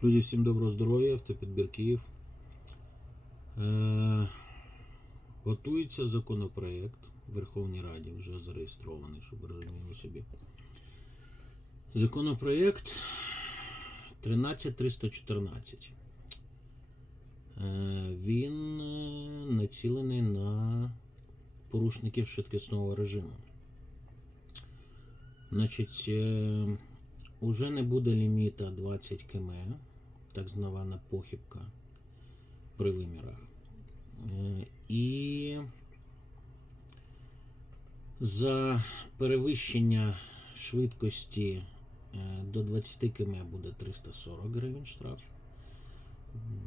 Друзі, всім доброго здоров'я, автопідбір Київ. Е, готується законопроект в Верховній Раді, вже зареєстрований, щоб розуміли собі. Законопроект 13314. Е, він е, націлений на порушників швидкісного режиму. Значить, е, уже не буде ліміта 20 км, так звана похибка при вимірах. Е, І за перевищення швидкості е, до 20 км буде 340 гривень штраф.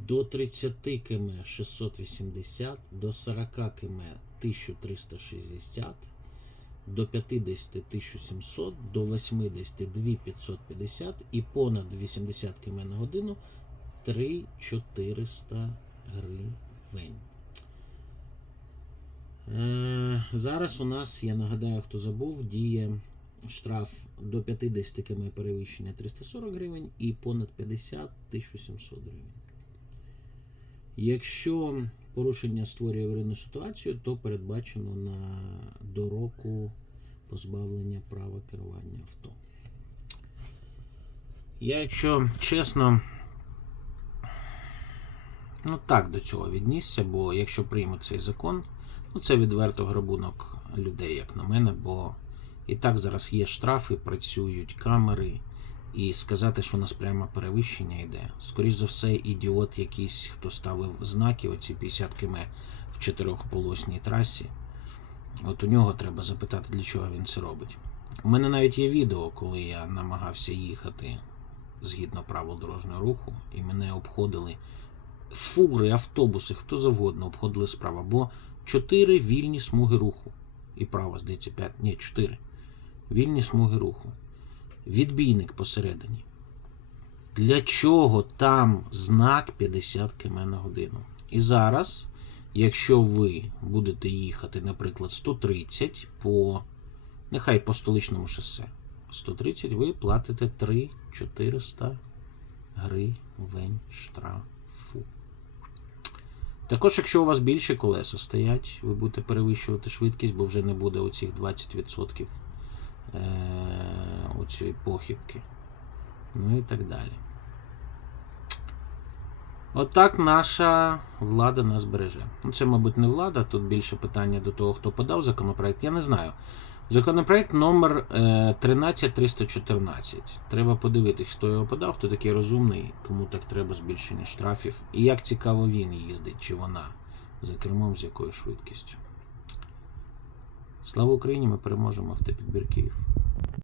До 30 км 680, до 40 км 1360, до 50 1700, до 80 2550 і понад 80 км на годину 3400 гривень. Е, зараз у нас, я нагадаю, хто забув, діє штраф до 50 км перевищення 340 гривень і понад 50 1700 гривень. Якщо порушення створює аварійну ситуацію, то передбачено на до року позбавлення права керування авто. Я, якщо чесно, ну так до цього віднісся, бо якщо приймуть цей закон, ну це відверто грабунок людей, як на мене, бо і так зараз є штрафи, працюють камери, і сказати, що у нас прямо перевищення йде. Скоріше за все, ідіот якийсь, хто ставив знаки, оці 50 км в чотирьохполосній трасі. От у нього треба запитати, для чого він це робить. У мене навіть є відео, коли я намагався їхати згідно правил дорожнього руху, і мене обходили фури, автобуси, хто завгодно обходили справа. Бо 4 вільні смуги руху. І право, здається, 5, ні, 4. Вільні смуги руху. Відбійник посередині. Для чого там знак 50 км на годину? І зараз, якщо ви будете їхати, наприклад, 130 по, нехай по столичному шосе, 130 ви платите 3 400 гривень штрафу. Також, якщо у вас більше колеса стоять, ви будете перевищувати швидкість, бо вже не буде оцих 20% е, оцієї похибки. Ну і так далі. Отак наша влада нас береже. Ну, це, мабуть, не влада, тут більше питання до того, хто подав законопроект. Я не знаю. Законопроект номер е, 13314. Треба подивитись, хто його подав, хто такий розумний, кому так треба збільшення штрафів. І як цікаво він їздить, чи вона за кермом, з якою швидкістю. Слава Україні! Ми переможемо автопідбір Київ.